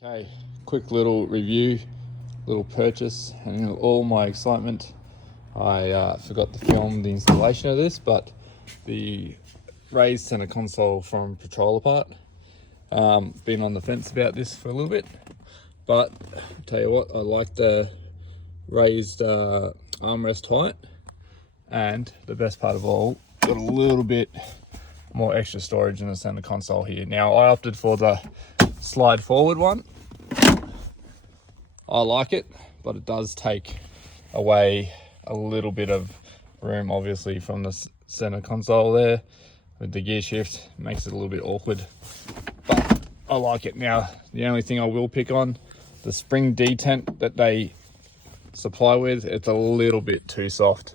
Okay, quick little review, little purchase, and in all my excitement, I forgot to film the installation of this, but the raised center console from Patrola part. Been on the fence about this for a little bit, but I'll tell you what, I like the raised armrest height, and the best part of all, got a little bit more extra storage in the center console here. Now I opted for the slide forward one. I like it, but it does take away a little bit of room, obviously, from the center console there with the gear shift. Makes it a little bit awkward, but I like it. Now, the only thing I will pick on, the spring detent that they supply with, it's a little bit too soft.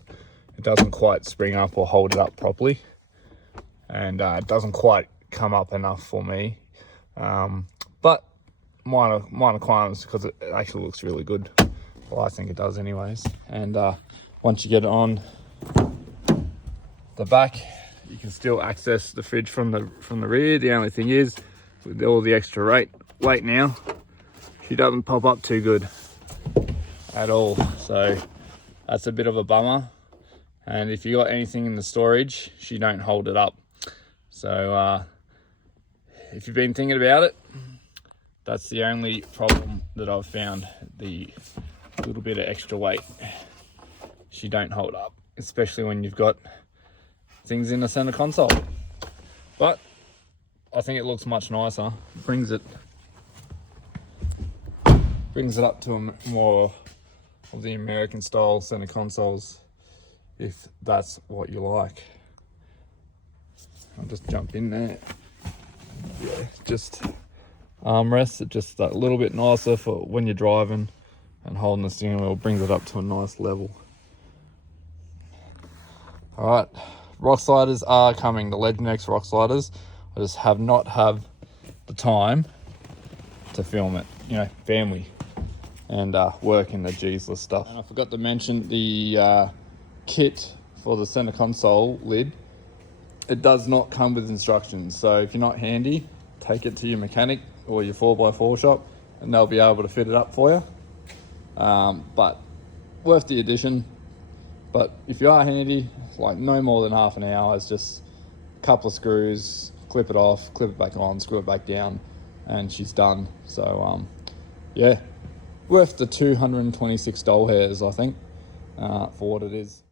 It doesn't quite spring up or hold it up properly, and it doesn't quite come up enough for me. But minor qualms, because it actually looks really good. Well, I think it does anyways. And once you get it on the back, you can still access the fridge from the rear. The only thing is, with all the extra weight now, she doesn't pop up too good at all. So that's a bit of a bummer. And if you got anything in the storage, she don't hold it up. So if you've been thinking about it, that's the only problem that I've found. The little bit of extra weight, she don't hold up, especially when you've got things in the center console. But I think it looks much nicer. Brings it up to a more of the American style center consoles, if that's what you like. I'll just jump in there. Yeah, just armrests, just a little bit nicer for when you're driving and holding the steering wheel. Brings it up to a nice level. All right, rock sliders are coming, the Legend X rock sliders. I just have not the time to film it, family and work in the G's stuff. And I forgot to mention the kit for the center console lid. It does not come with instructions, so if you're not handy, take it to your mechanic or your 4x4 shop and they'll be able to fit it up for you. But worth the addition. But if you are handy, like no more than half an hour, it's just a couple of screws, clip it off, clip it back on, screw it back down, and she's done. So yeah, worth the $226 hairs, I think, for what it is.